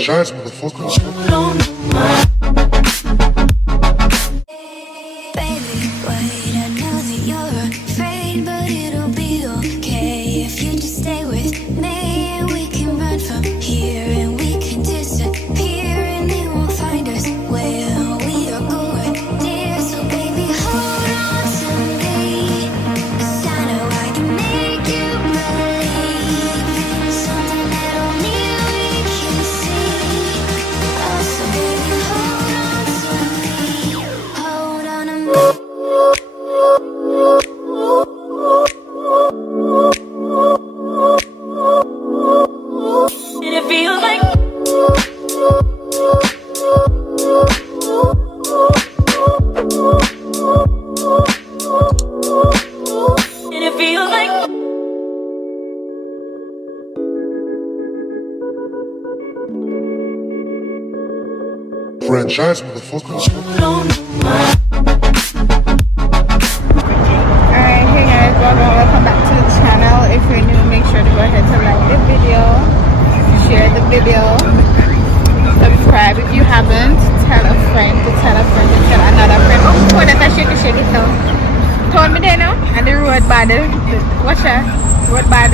Franchise, motherfucker. Baby, wait, I know that you're afraid, but it'll be okay if you just stay with me. And we can run from here, and we can disappear, and they won't find us where we are going, dear. So baby, hold on to me, 'cause I know I can make you believe in something that only we can see. Oh, so baby, hold on to me, hold on to me. And it feels like and it feels like Franchise, motherfucker. Alright, hey guys, welcome back to the channel. If you're new, make sure to go ahead to like the video, share the video, subscribe if you haven't, tell a friend to tell a friend to tell another friend. Oh, that's a shaky so. Told me there now, and the road bad. Watch that, road bad.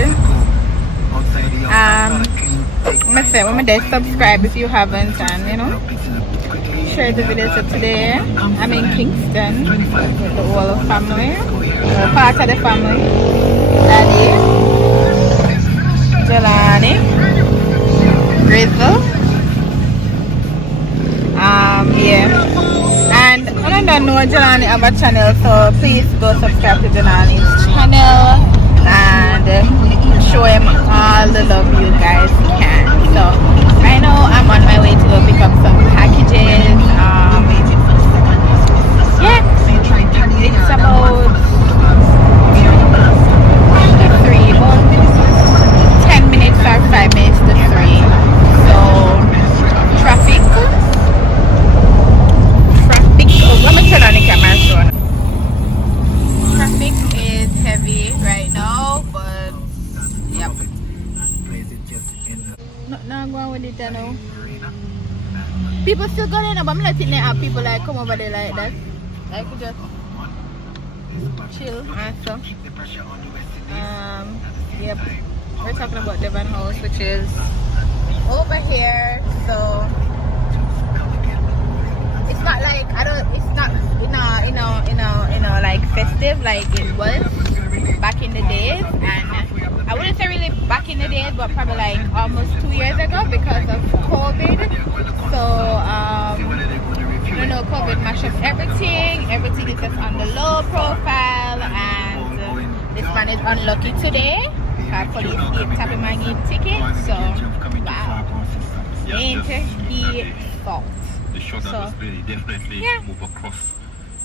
I'm say when they subscribe if you haven't, and you know, share the video. So today I'm in Kingston with the whole family, part of the family. Daddy, Jelani, Grizzle, yeah. And I don't know Jelani have a channel, so please go subscribe to Jelani's channel and show him all the love you guys can. So right now I'm on my way to go pick up some packages. Yeah, it's about 10 minutes or 5 minutes to 3. So traffic. Oh, let me turn on the camera so. Traffic is heavy right now, but yep. Not going with it now. People still going in, but I'm letting them have people like come over there like that. Like just chill and stuff. Yep. We're talking about Devon House, which is over here. So it's not like it's not like festive like it was back in the days, and I wouldn't say really back in the days, but probably like almost 2 years ago because of COVID. So you know, COVID mashed up everything is just on the low profile, and this man is unlucky today. Police keep tapping my game ticket, so wow, ain't he fault. The shot that was played definitely move across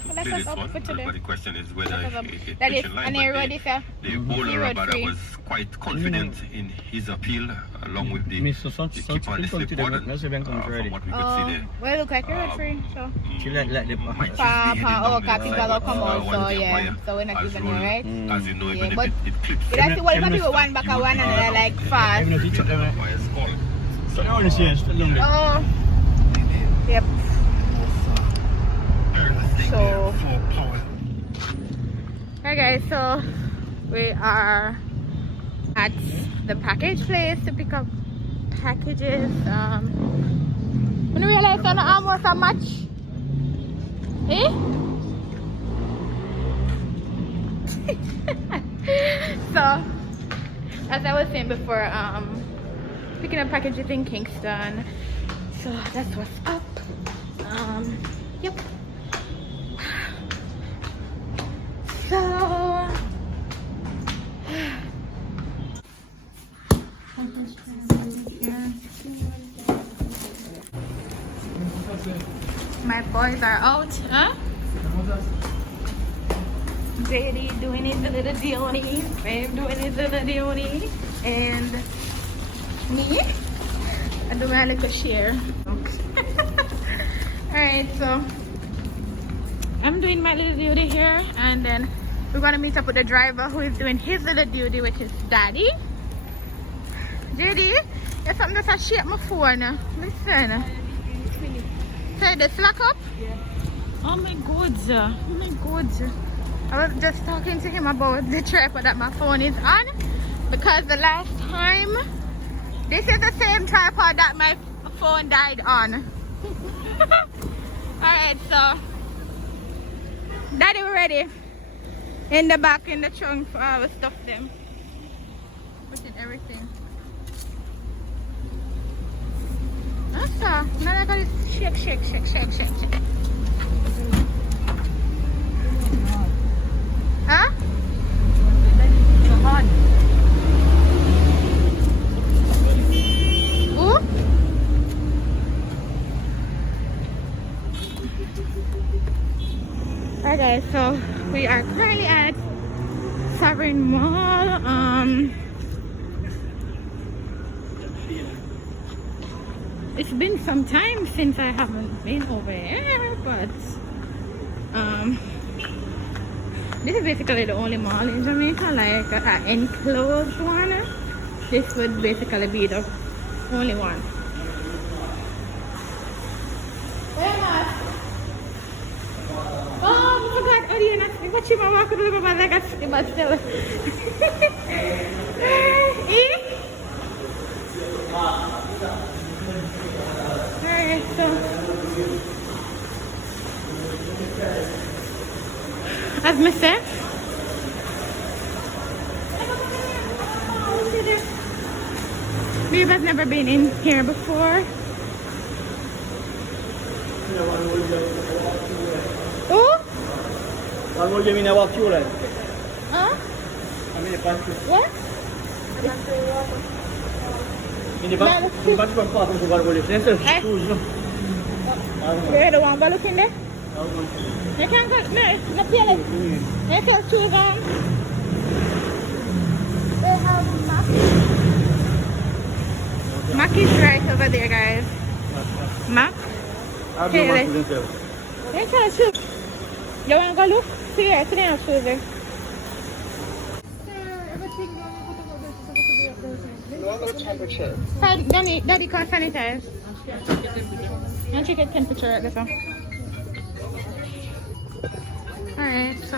to Well, play this one. But the question is whether it pitch in line. The bowler that was quite confident in his appeal, along with the keeper on the slip board, from what we could see there. Well, look like you're road free, so. She let the People come out, so yeah. So we're not even here, right? As you know, even but if it clips. you don't see what people do one back at one and they're like fast. Oh. Yep. So, hi guys, so we are at the package place to pick up packages. When I realized on the arm was a match, eh? So, as I was saying before, picking up packages in Kingston. So that's what's up. Yep. So my boys are out, huh? JD doing his little deony, Babe doing his little deony, and me. I do my little share. Alright, so I'm doing my little duty here, and then we're gonna meet up with the driver who is doing his little duty, which is Daddy. JD, There's something that's shake my phone. Listen. Say this lock up? Yeah. Oh my god. Oh my god. I was just talking to him about the tripod that my phone is on. Because the last time, this is the same tripod that my phone died on. Alright, so Daddy, we're ready. In the back, in the trunk for our stuff them. Putting everything. That's all. Now I gotta shake. Huh? Who? Okay, so we are currently at Sovereign Mall. It's been some time since I haven't been over here, but this is basically the only mall in Jamaica, like an enclosed one. This would basically be the only one. Oh, I forgot. Oh, what you mama could do about like a but still. Alright, so as I said, we've never been in here before. Oh? One more game in our queue, like. Huh? I mean, What? in the back from part of the water, there's a shoes. You're the one by looking there? You can't go, no, not feel it. There's your shoes on. They have Mac. Mac is right over there, guys. Mac? Okay, let's try to shoes. You want to go look? See there, see there, shoes there. Normal temperature. Daddy can't sanitize. And check the temperature at this one. Alright, so.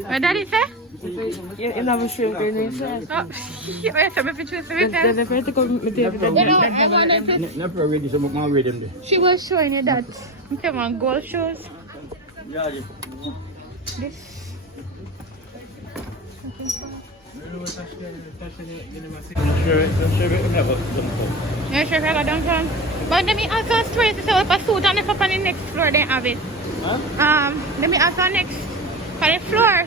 What Daddy say? You never show your name. Oh, yes, I'm going to choose the Then if I take off my tape, Never ready, so I'm ready them there. She was showing you that. Come on, gold shoes. Yeah, This. Yeah, sure, I got downtown. But let me also straight to sell up a suit and if up on the next floor they have it. Huh? Let me also next for the floor.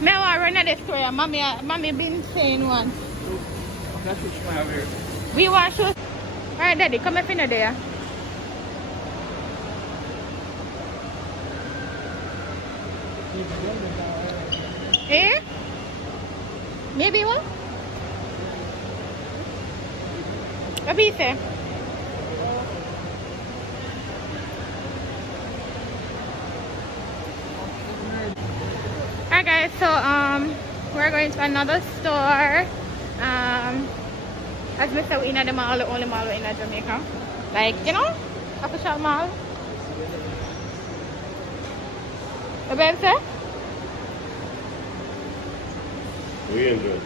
Me want run at the store. Mommy been saying one. We want shoes. Alright, Daddy, come up in there. Eh? Maybe what? What do you say? Alright guys, so we're going to another store. As we said, we're in the mall, the only mall in Jamaica. Like, you know, official mall. The babe say? We enjoy it.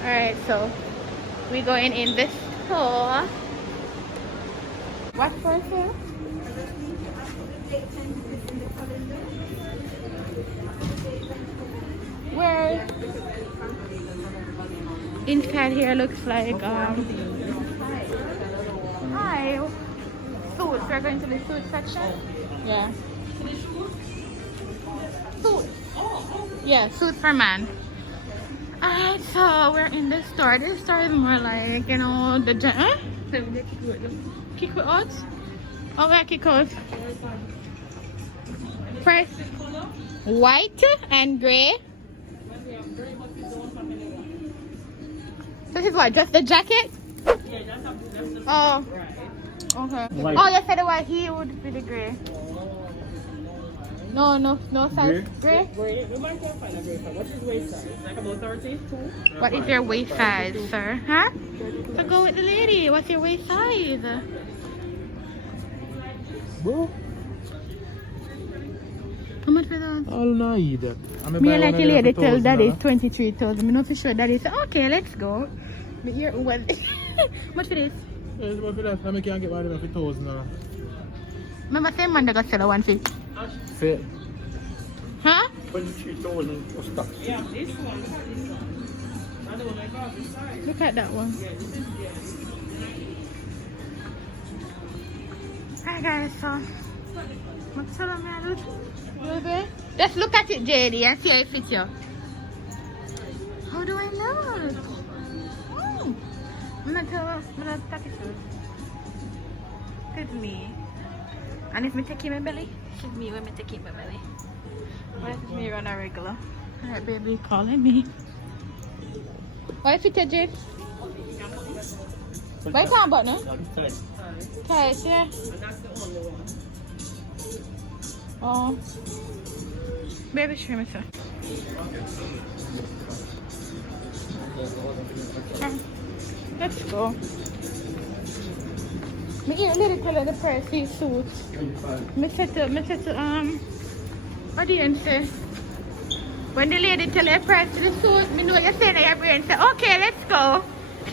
Alright, so we're going in this store. What for sale? Where inside here looks like hi, suits. We're going to the suit section. Yeah. Suits. Yeah, suits for man. Alright, so we're in the store. This store is more like, you know, the kick out. Oh, where kick out? Price white and grey. This is what, just the jacket? Oh, okay. Oh, you said the white, he would be the grey. No size. Gray? Gray. We might can find a gray size. What's his waist size? Like about 32? What is your waist size, sir? Huh? So go with the lady. What's your waist size? Bro, How much for that? I'll not eat that. Me like the lady tell daddy 23,000. Me not for sure daddy say, okay, let's go. Me hear well. Much for this? Yes, but for that, I can't get one for 1,000. Remember same man that got sell a 150. Fair. Huh? 23,000 for stock. Yeah, this one. Look at this one. Look at that one. Hi guys, so what's telling me I do? Let's look at it, JD, and see how it fits you. How do I know? I'm not touch it. It's me. And if me take in my belly, it's me when me take in my belly. Why is me run a regular? Alright, baby, calling me. Why fit you, Jade? Why can't button it? Tight, yeah. Oh. Baby, show me, sir. Let's go. Me hear a lady tell her the price of these suits. Me said to audience say, when the lady tell her the price of the suit, me know you're saying in your brain say, okay, let's go.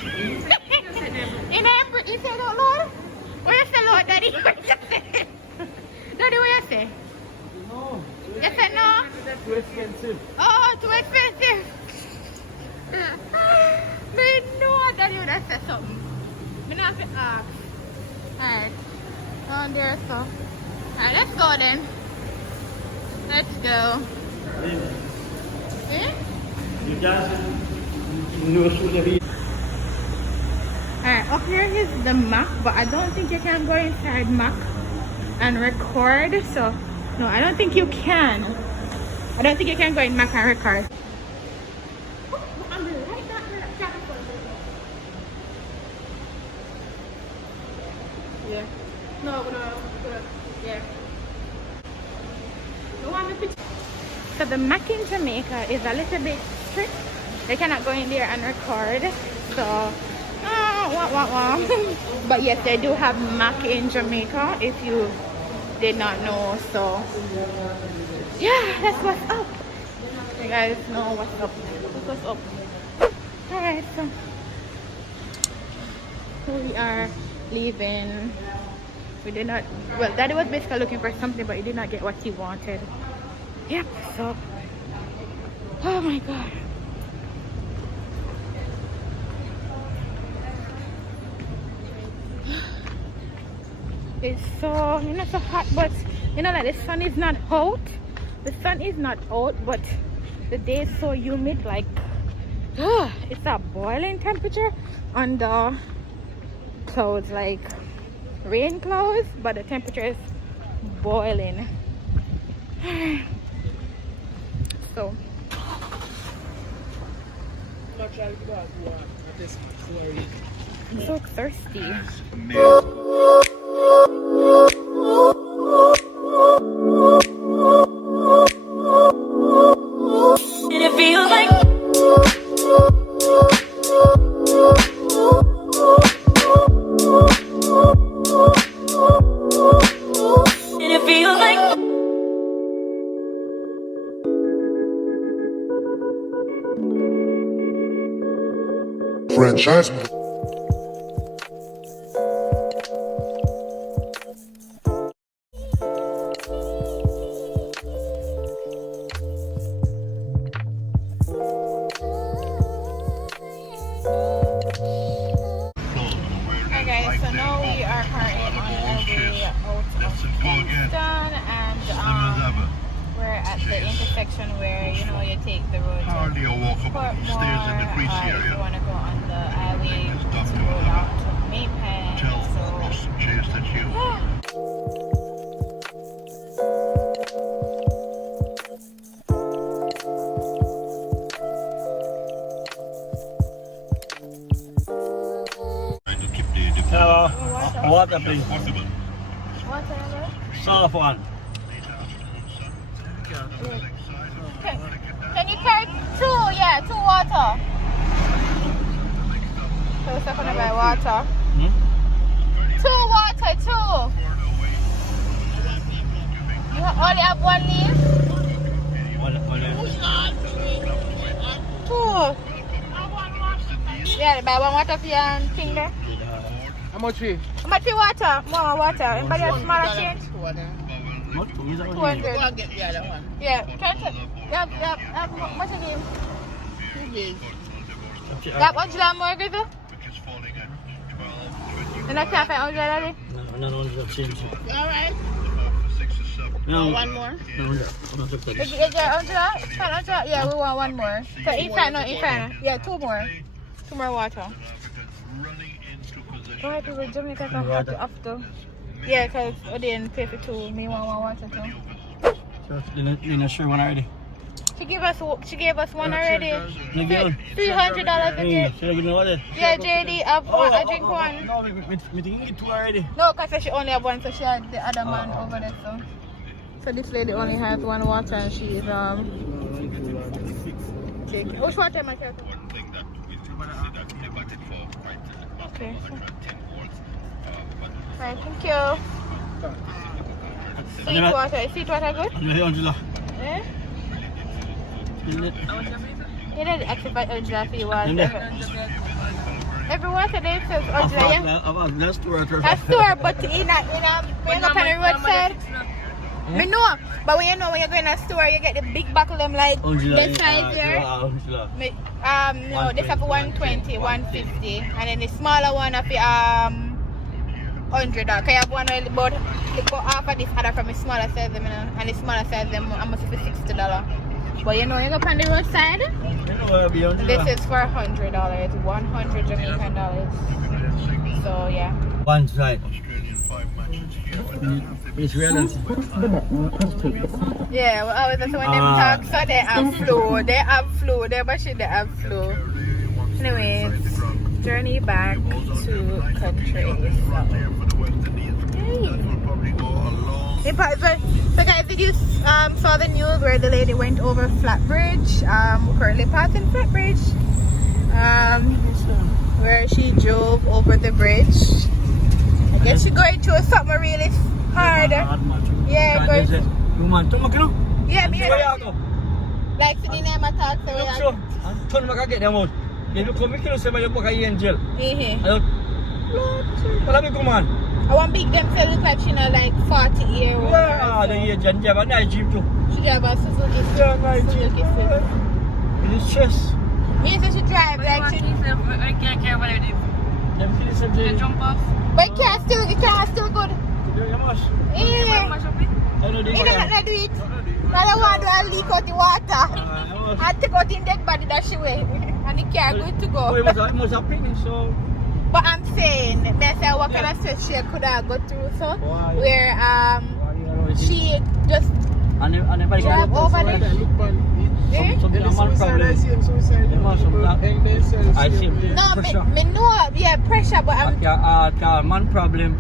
In your brain, you say out loud? What you say loud, daddy? What you say? Daddy, what you say? No. You said no? Too expensive. Oh, too expensive. Me know daddy would have said something. Me not have to ask. Alright. Down there, so. Alright, let's go then. Let's go. Eh? You guys know should Alright, up here is the Mac, but I don't think you can go inside Mac and record. So, no, I don't think you can. I don't think you can go in Mac and record. Yeah. No, yeah. So the Mac in Jamaica is a little bit strict. They cannot go in there and record. So, but yes, they do have Mac in Jamaica if you did not know. So, yeah, that's what's up. You guys know what's up. What's up? Alright, so we are leaving. We did not, well, daddy was basically looking for something, but he did not get what he wanted. Yep, so, oh my god. It's so, you know, so hot, but you know, like the sun is not out. The sun is not out, but the day is so humid, like it's a boiling temperature on the clouds, like rain clouds, but the temperature is boiling. So I'm so thirsty. And it feels like franchise. Hi guys, so now we are currently on our way out of Kingston, and we're at the intersection where, you know, you take the road to Portmore, if you want to go on the highway to go down to Jamaican. Hello. Water, please. Whatever. Soft one. Can you carry 2? Yeah, 2 water. So we're gonna buy water. 2 water, 2. You only have 1 leaf? 2. Yeah, buy 1 water for your thing there. How much fee? How much for water? More water. Anybody have smaller change? 200. Yeah, can you have much of him? You have 100 more, Grizzle? And I can't find 100 already? No, 100 change. Alright. No. 1 more? No, Is there 100? Yeah, we want 1 more. So yeah, 2 more. 2 more water. Why people Jamaica don't have to after? Yeah, because I didn't pay for 2. Me want 1 water too. So, you're not sure one already? She gave us 1 already. $300 again. Should I give me water? Yeah, JD, I drink 1. No, me think you get 2 already. No, because she only have 1, so she had the other man over there. So this lady only has 1 water and she is taking. Which water am I taking? Okay. Right, thank you. Sweet water. Is sweet water good? Eh? You didn't actually buy Angela for your water. Every water there says Angela, yeah? That's store. That's store, but in a when you go on the roadside. Me know, but when you're going to a store, you get the big bottle them like this size there. No, this have 120, 150, and then the smaller one of the $100. Cause you have one about half of this other from the smaller size them, and the smaller size them almost for $60. But you know, you go on the roadside. This is for $100, 100 Jamaican dollars. So yeah. One side. It's reality. Yeah, well, always when them talk, so they have flow, they have flow. Anyways, journey back to country. So guys, did you saw the news where the lady went over Flatbridge? Currently passing Flatbridge. Where she drove over the bridge. I guess she's going through something really hard. Yeah, going. Yeah, me. Like sitting there, my talk. So Turn back get them out. You come here, you say you go in jail. I want big them to look like she know like 40 years old. Yeah, the age and have a nice jeep too. She drive a Suzuki. It's chess. Me say she drive like she. I can't care what I do. You jump off. But it can't still good. Yeah. You don't have to do it. I don't want to leak out the water. I take out in that body that she way. And the car good to go. It must have been so. But I'm saying, that's what kind of stress she could have got through, so where she just drive over there. I see. No, me know, yeah, pressure, but I'm. Man problem.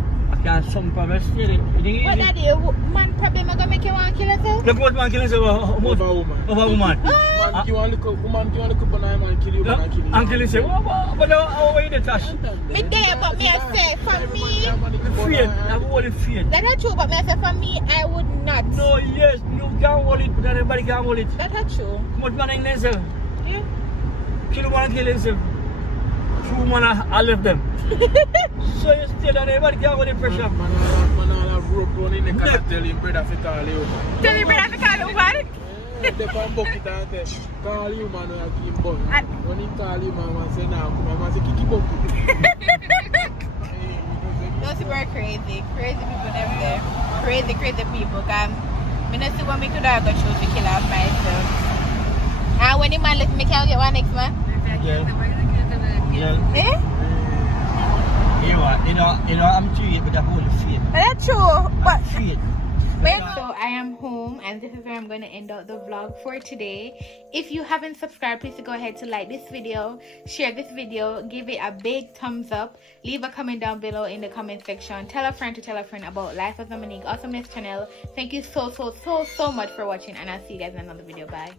Some problem still. What that is? Man problem, I'm gonna make you want to kill yourself? Look what man kill himself over woman. Man, you want to look man kill you, man kill you. Uncle is saying, but how are you the Tash? Me there, but me I say, for me. Fear, I'm only fear. That's true, but me I say, for me, I would not. No, yes, you can't hold it, but everybody can hold it. That's true. Much man in themselves. Yeah. Kill one, kill himself. Two man, I left them. So you still that everybody can hold the pressure. Man, have rope running, they can't tell him brother to call you. Tell your brother to call you what? They can bucket and say, call you man, I keep bucket. When he call you man, say now, man say kick bucket. Those people are crazy. Crazy people them there. Crazy people. I don't see what me could have got through to kill off myself. And when the man let me can get one next man? Yeah. Eh? You know, I'm treated with a whole faith. That's true. But faith. So I am home, and this is where I'm going to end out the vlog for today. If you haven't subscribed, please go ahead to like this video, share this video, give it a big thumbs up, leave a comment down below in the comment section, tell a friend to tell a friend about Life of Dominique Awesomeness channel. Thank you so much for watching, and I'll see you guys in another video. Bye.